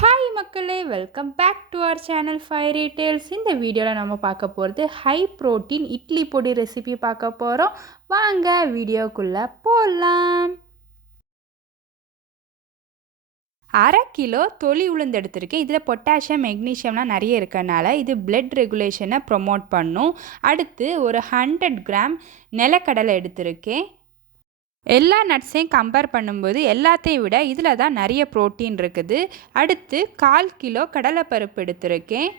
Hi மக்களே, welcome back to our channel fairy tales. இந்த வீடியோவில் நம்ம பார்க்க போகிறது ஹை ப்ரோட்டீன் இட்லி பொடி ரெசிபி பார்க்க போகிறோம். வாங்க வீடியோக்குள்ளே போகலாம். 1/2 கிலோ தொளி உளுந்து எடுத்திருக்கேன். இதில் பொட்டாசியம் மெக்னீஷியம்லாம் நிறைய இருக்கனால இது பிளட் ரெகுலேஷனை ப்ரொமோட் பண்ணும். அடுத்து ஒரு 100 கிராம் நிலக்கடலை எடுத்திருக்கேன். எல்லா நட்ஸையும் கம்பேர் பண்ணும்போது எல்லாத்தையும் விட இதில் தான் நிறைய ப்ரோட்டீன் இருக்குது. அடுத்து 1/4 கிலோ கடலைப்பருப்பு எடுத்திருக்கேன்.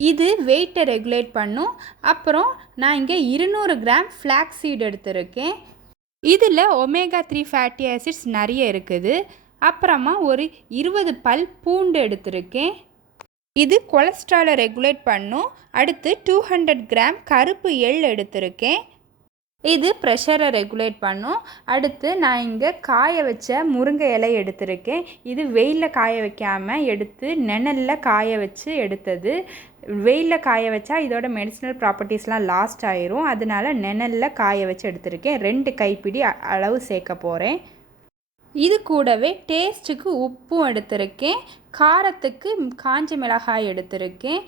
இது வெயிட்டை ரெகுலேட் பண்ணும். அப்புறம் நான் இங்கே 200 கிராம் ஃப்ளாக்ஸ் சீட் எடுத்திருக்கேன். இதில் ஒமேகா 3 ஃபேட்டி ஆசிட்ஸ் நிறைய இருக்குது. அப்புறமா ஒரு 20 பல் பூண்டு எடுத்திருக்கேன். இது கொலஸ்ட்ராலை ரெகுலேட் பண்ணும். அடுத்து 200 கிராம் கருப்பு எள் எடுத்திருக்கேன். இது ப்ரெஷரை ரெகுலேட் பண்ணும். அடுத்து நான் இங்கே காய வச்ச முருங்கை இலை எடுத்திருக்கேன். இது வெயிலில் காய வைக்காமல் எடுத்து நிழலில் காய வச்சு எடுத்தது. வெயிலில் காய வச்சா இதோட மெடிசினல் ப்ராப்பர்ட்டிஸ்லாம் லாஸ்ட் ஆயிரும். அதனால நிழலில் காய வச்சு எடுத்திருக்கேன். 2 கைப்பிடி அளவு சேர்க்க போகிறேன். இது கூடவே டேஸ்ட்டுக்கு உப்பும் எடுத்திருக்கேன். காரத்துக்கு காஞ்ச மிளகாய் எடுத்திருக்கேன்.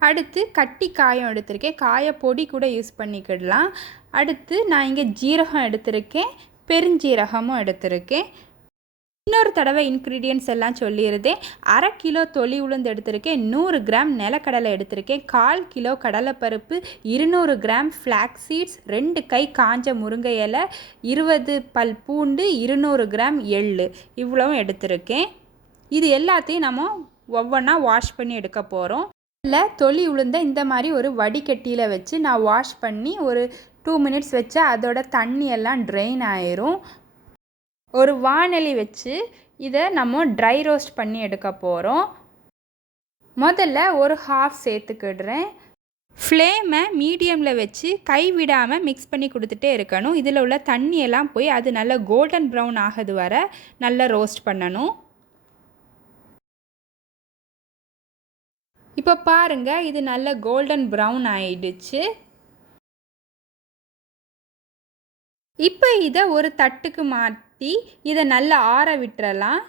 அடுத்து கட்டி காயம் எடுத்திருக்கேன். காய பொடி கூட யூஸ் பண்ணிக்கிடலாம். அடுத்து நான் இங்கே ஜீரகம் எடுத்திருக்கேன், பெருஞ்சீரகமும் எடுத்திருக்கேன். இன்னொரு தடவை இன்க்ரீடியன்ட்ஸ் எல்லாம் சொல்லியிருந்தேன். 1/2 கிலோ தொளி உளுந்து எடுத்திருக்கேன், 100 கிராம் நிலக்கடலை எடுத்திருக்கேன், 1/4 கிலோ கடலைப்பருப்பு, 200 கிராம் ஃப்ளாக்ஸ் சீட்ஸ், 2 கை காஞ்ச முருங்கை இலை, 20 பல் பூண்டு, 200 கிராம் எள் இவ்வளவும் எடுத்திருக்கேன். இது எல்லாத்தையும் நம்ம ஒவ்வொன்றா வாஷ் பண்ணி எடுக்க போகிறோம். இல்லை தொளி உளுந்த இந்த மாதிரி ஒரு வடிகட்டியில் வச்சு நான் வாஷ் பண்ணி ஒரு 2 மினிட்ஸ் வச்சா அதோட தண்ணி எல்லாம் ட்ரெயின் ஆயிரும். ஒரு வாணலி வச்சு இதை நம்ம ட்ரை ரோஸ்ட் பண்ணி எடுக்க போகிறோம். முதல்ல ஒரு ஹாஃப் சேர்த்துக்கிடுறேன். ஃப்ளேமை மீடியமில் வச்சு கைவிடாமல் மிக்ஸ் பண்ணி கொடுத்துட்டே இருக்கணும். இதில் உள்ள தண்ணியெல்லாம் போய் அது நல்லா கோல்டன் ப்ரௌன் ஆகுது வர நல்லா ரோஸ்ட் பண்ணணும். இப்போ பாருங்கள், இது நல்ல கோல்டன் ப்ரௌன் ஆயிடுச்சு. இப்போ இதை ஒரு தட்டுக்கு மாற்றி இதை நல்லா ஆற விட்டுறலாம்.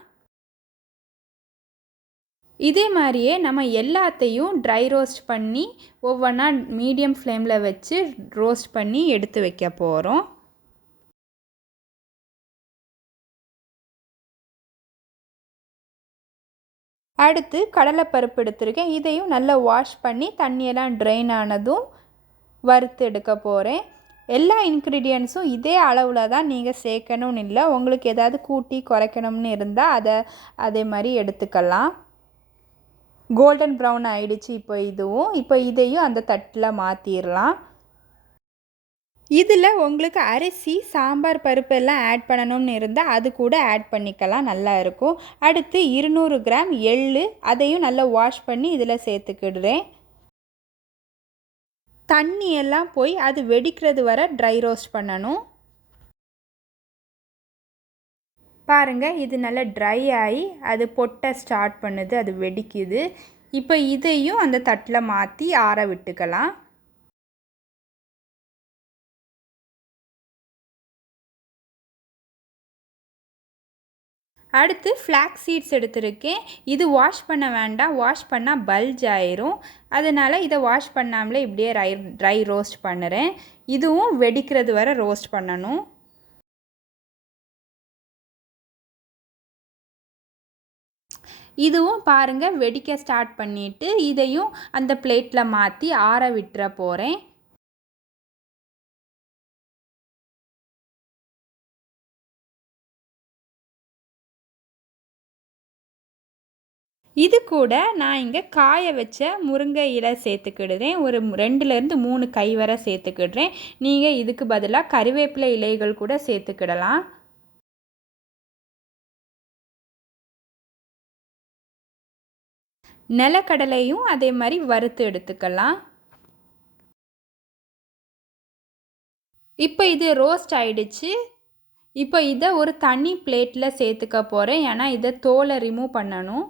இதே மாதிரியே நம்ம எல்லாத்தையும் ட்ரை ரோஸ்ட் பண்ணி ஒவ்வொன்றா மீடியம் ஃப்ளேமில் வச்சு ரோஸ்ட் பண்ணி எடுத்து வைக்க போகிறோம். அடுத்து கடலைப்பருப்பு எடுத்திருக்கேன். இதையும் நல்லா வாஷ் பண்ணி தண்ணியெல்லாம் ட்ரெயின் ஆனதும் வறுத்து எடுக்க போகிறேன். எல்லா இன்க்ரீடியன்ட்ஸும் இதே அளவில் தான் நீங்கள் சேர்க்கணும்னு இல்லை. உங்களுக்கு ஏதாவது கூட்டி குறைக்கணும்னு இருந்தால் அதே மாதிரி எடுத்துக்கலாம். கோல்டன் ப்ரௌன் ஆகிடுச்சு. இப்போ இதையும் அந்த தட்டில் மாற்றிடலாம். இதில் உங்களுக்கு அரிசி சாம்பார் பருப்பு எல்லாம் ஆட் பண்ணணும்னு இருந்தால் அது கூட ஆட் பண்ணிக்கலாம், நல்லா இருக்கும். அடுத்து 200 கிராம் எள், அதையும் நல்லா வாஷ் பண்ணி இதில் சேர்த்துக்கிடுறேன். தண்ணி எல்லாம் போய் அது வெடிக்கிறது வர ட்ரை ரோஸ்ட் பண்ணணும். பாருங்கள், இது நல்லா ட்ரை ஆகி அது பொட்ட ஸ்டார்ட் பண்ணுது, அது வெடிக்குது. இப்போ இதையும் அந்த தட்டில் மாற்றி ஆற விட்டுக்கலாம். அடுத்து ஃப்ளாக்ஸ் சீட்ஸ் எடுத்திருக்கேன். இது வாஷ் பண்ண வேண்டாம், வாஷ் பண்ணால் பல்ஜ் ஆயிரும். அதனால் இதை வாஷ் பண்ணாமலே இப்படியே ட்ரை ரோஸ்ட் பண்ணுறேன். இதுவும் வெடிக்கிறது வரை ரோஸ்ட் பண்ணணும். இதுவும் பாருங்கள் வெடிக்க ஸ்டார்ட் பண்ணிவிட்டு இதையும் அந்த பிளேட்டில் மாற்றி ஆற விட்டுற போகிறேன். இது கூட நான் இங்கே காய வச்ச முருங்கை இலை சேர்த்துக்கிடுறேன். ஒரு 2லேருந்து 3 கை வரை சேர்த்துக்கிடுறேன். நீங்கள் இதுக்கு பதிலாக கறிவேப்பிலை இலைகள் கூட சேர்த்துக்கிடலாம். நிலக்கடலையும் அதே மாதிரி வறுத்து எடுத்துக்கலாம். இப்போ இது ரோஸ்ட் ஆயிடுச்சு. இப்போ இதை ஒரு தனி பிளேட்டில் சேர்த்துக்க போகிறேன். ஏன்னா இதை தோலை ரிமூவ் பண்ணணும்.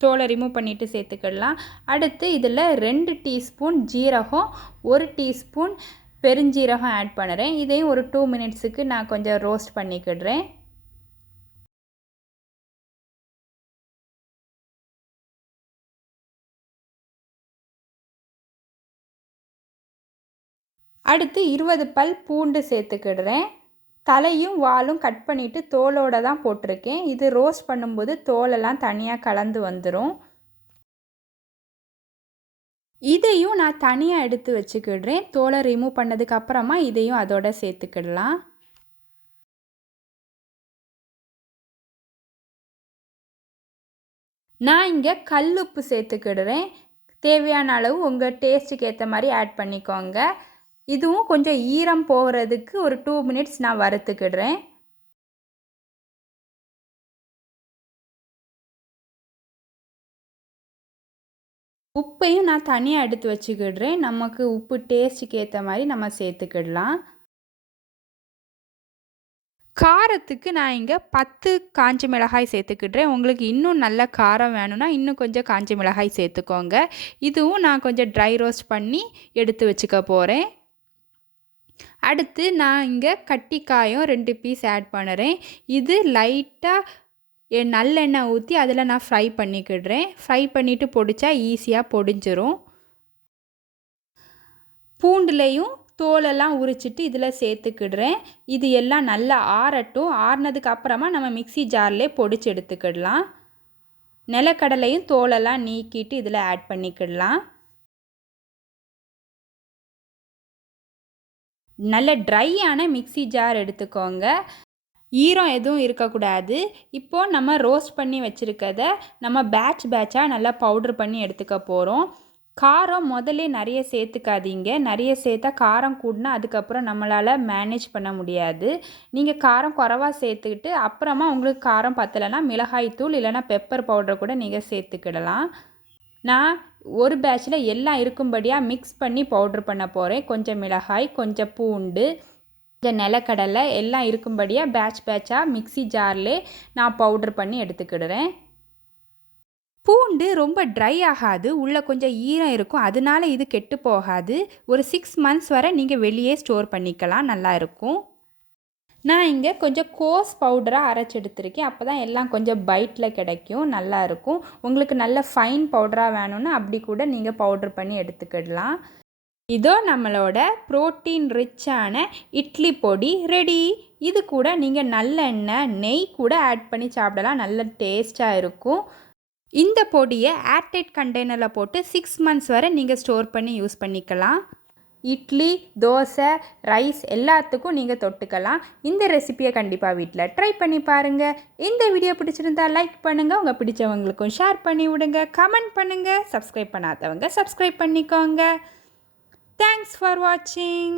தோலை ரிமூவ் பண்ணிவிட்டு சேர்த்துக்கிடலாம். அடுத்து இதில் 2 டீஸ்பூன் ஜீரகம், 1 டீஸ்பூன் பெருஞ்சீரகம் ஆட் பண்ணுறேன். இதையும் ஒரு 2 மினிட்ஸுக்கு நான் கொஞ்சம் ரோஸ்ட் பண்ணிக்கிடுறேன். அடுத்து 20 பல் பூண்டு சேர்த்துக்கிடுறேன். தலையும் வாலும் கட் பண்ணிவிட்டு தோலோடு தான் போட்டிருக்கேன். இது ரோஸ்ட் பண்ணும்போது தோலெல்லாம் தனியாக கலந்து வந்துடும். இதையும் நான் தனியாக எடுத்து வச்சுக்கிடுறேன். தோலை ரிமூவ் பண்ணதுக்கு அப்புறமா இதையும் அதோட சேர்த்துக்கிடலாம். நான் இங்கே கல்லுப்பு சேர்த்துக்கிடுறேன். தேவையான அளவு உங்கள் டேஸ்ட்டுக்கு ஏற்ற மாதிரி ஆட் பண்ணிக்கோங்க. இதுவும் கொஞ்சம் ஈரம் போகிறதுக்கு ஒரு 2 மினிட்ஸ் நான் வறுத்துக்கிடுறேன். உப்பையும் நான் தனியாக எடுத்து வச்சுக்கிடுறேன். நமக்கு உப்பு டேஸ்ட்டுக்கு ஏற்ற மாதிரி நம்ம சேர்த்துக்கிடலாம். காரத்துக்கு நான் இங்கே 10 காஞ்ச மிளகாய் சேர்த்துக்கிடுறேன். உங்களுக்கு இன்னும் நல்ல காரம் வேணும்னா இன்னும் கொஞ்சம் காஞ்ச மிளகாய் சேர்த்துக்கோங்க. இதுவும் நான் கொஞ்சம் ட்ரை ரோஸ்ட் பண்ணி எடுத்து வச்சுக்க போகிறேன். அடுத்து நான் இங்கே கட்டிக்காயும் 2 பீஸ் ஆட் பண்ணுறேன். இது லைட்டாக நல்லெண்ணெய் ஊற்றி அதில் நான் ஃப்ரை பண்ணிக்கிடுறேன். ஃப்ரை பண்ணிவிட்டு பொடிச்சா ஈஸியாக பொடிஞ்சிரும். பூண்டுலேயும் தோலெல்லாம் உரிச்சிட்டு இதில் சேர்த்துக்கிடுறேன். இது எல்லாம் நல்லா ஆறட்டும். ஆறினதுக்கு அப்புறமா நம்ம மிக்ஸி ஜார்லேயே பொடிச்சு எடுத்துக்கிடலாம். நிலக்கடலையும் தோலெல்லாம் நீக்கிட்டு இதில் ஆட் பண்ணிக்கிடலாம். நல்ல ட்ரையான மிக்ஸி ஜார் எடுத்துக்கோங்க. ஈரம் எதுவும் இருக்கக்கூடாது. இப்போது நம்ம ரோஸ்ட் பண்ணி வச்சுருக்கதை நம்ம பேட்சாக நல்லா பவுட்ரு பண்ணி எடுத்துக்க போகிறோம். காரம் முதல்ல நிறைய சேர்த்துக்காதீங்க. நிறைய சேர்த்தா காரம் கூடினா அதுக்கப்புறம் நம்மளால் மேனேஜ் பண்ண முடியாது. நீங்கள் காரம் குறைவாக சேர்த்துக்கிட்டு அப்புறமா உங்களுக்கு காரம் பத்தலைன்னா மிளகாய்த்தூள் இல்லைனா பெப்பர் பவுடர் கூட நீங்கள் சேர்த்துக்கிடலாம். நான் ஒரு பேட்சில் எல்லாம் இருக்கும்படியாக மிக்ஸ் பண்ணி பவுட்ரு பண்ண போகிறேன். கொஞ்சம் மிளகாய், கொஞ்சம் பூண்டு, கொஞ்சம் நிலக்கடலை எல்லாம் இருக்கும்படியாக பேட்சாக மிக்ஸி ஜார்லே நான் பவுட்ரு பண்ணி எடுத்துக்கிடுறேன். பூண்டு ரொம்ப ட்ரை ஆகாது, உள்ளே கொஞ்சம் ஈரம் இருக்கும். அதனால இது கெட்டு போகாது. ஒரு 6 மந்த்ஸ் வரை நீங்கள் வெளியே ஸ்டோர் பண்ணிக்கலாம், நல்லா இருக்கும். நான் இங்கே கொஞ்சம் கோஸ் பவுடராக அரைச்சி எடுத்துருக்கேன். அப்போ தான் எல்லாம் கொஞ்சம் பைட்டில் கிடைக்கும், நல்லா இருக்கும். உங்களுக்கு நல்ல ஃபைன் பவுடராக வேணும்னா அப்படி கூட நீங்கள் பவுட்ரு பண்ணி எடுத்துக்கிடலாம். இதோ நம்மளோட ப்ரோட்டீன் ரிச்சான இட்லி பொடி ரெடி. இது கூட நீங்கள் நல்லெண்ணெய், நெய் கூட ஆட் பண்ணி சாப்பிடலாம், நல்ல டேஸ்ட்டாக இருக்கும். இந்த பொடியை ஏர்டைட் கண்டெய்னரில் போட்டு 6 மந்த்ஸ் வரை நீங்கள் ஸ்டோர் பண்ணி யூஸ் பண்ணிக்கலாம். இட்லி, தோசை, ரைஸ் எல்லாத்துக்கும் நீங்கள் தொட்டுக்கலாம். இந்த ரெசிபியை கண்டிப்பாக வீட்டில் ட்ரை பண்ணி பாருங்கள். இந்த வீடியோ பிடிச்சிருந்தா லைக் பண்ணுங்கள், உங்கள் பிடிச்சவங்களுக்கும் ஷேர் பண்ணி விடுங்க, கமெண்ட் பண்ணுங்கள். சப்ஸ்கிரைப் பண்ணாதவங்க சப்ஸ்கிரைப் பண்ணிக்கோங்க. தேங்க்ஸ் ஃபார் வாட்சிங்.